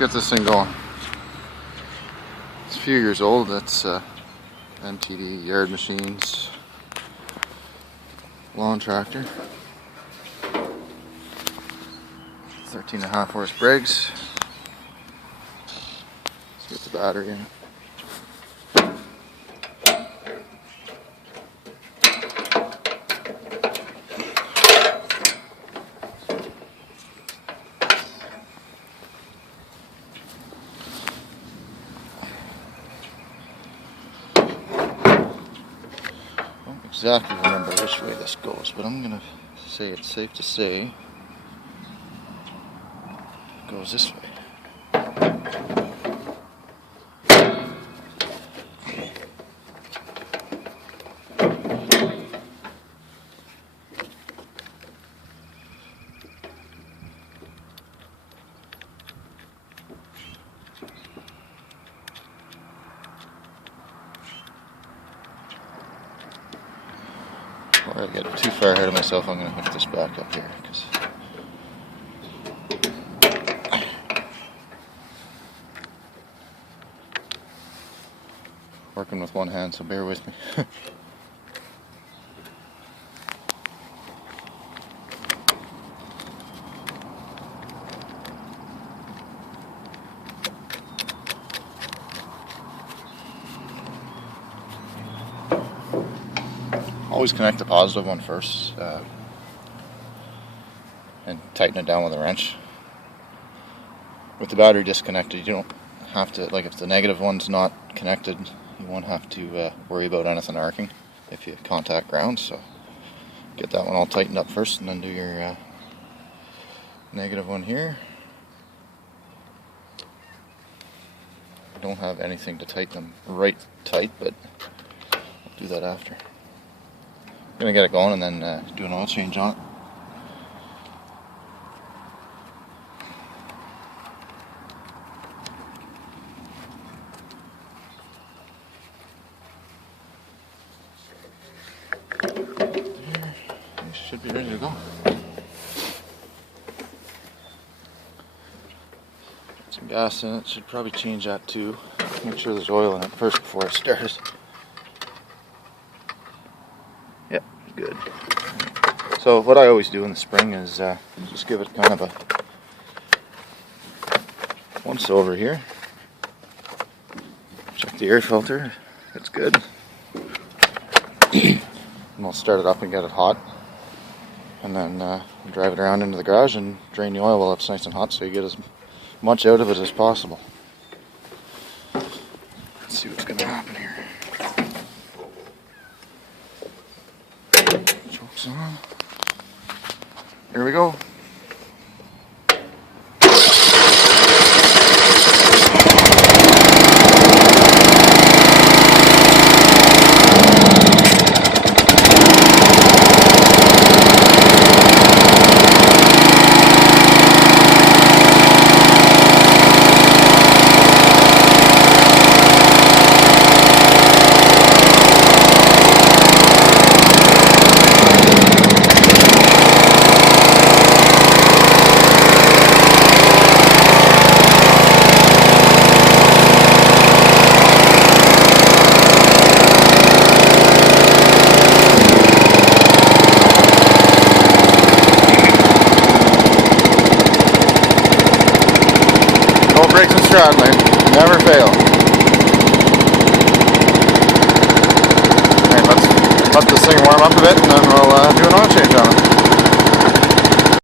get this thing going. It's a few years old. It's MTD yard machines lawn tractor. 13.5 horse Briggs. Let's get the battery in it. Exactly remember which way this goes, but I'm gonna say it's safe to say it goes this way. Before I get too far ahead of myself, I'm going to hook this back up here. Working with one hand, so bear with me. Always connect the positive one first and tighten it down with a wrench. With the battery disconnected, you don't have to, like if the negative one's not connected, you won't have to worry about anything arcing if you contact ground. So get that one all tightened up first and then do your negative one here. I don't have anything to tighten them right tight, but I'll do that after. I'm going to get it going and then do an oil change on it. You should be ready to go. Some gas in it, should probably change that too. Make sure there's oil in it first before I start it. Yep, good. So what I always do in the spring is just give it kind of a once over here. Check the air filter, it's good. And I'll start it up and get it hot. And then drive it around into the garage and drain the oil while it's nice and hot so you get as much out of it as possible. Let's see what's going to happen here. Chokes on. Here we go. No brakes and straddling, never fail. Alright, let's let this thing warm up a bit and then we'll do an oil change on it.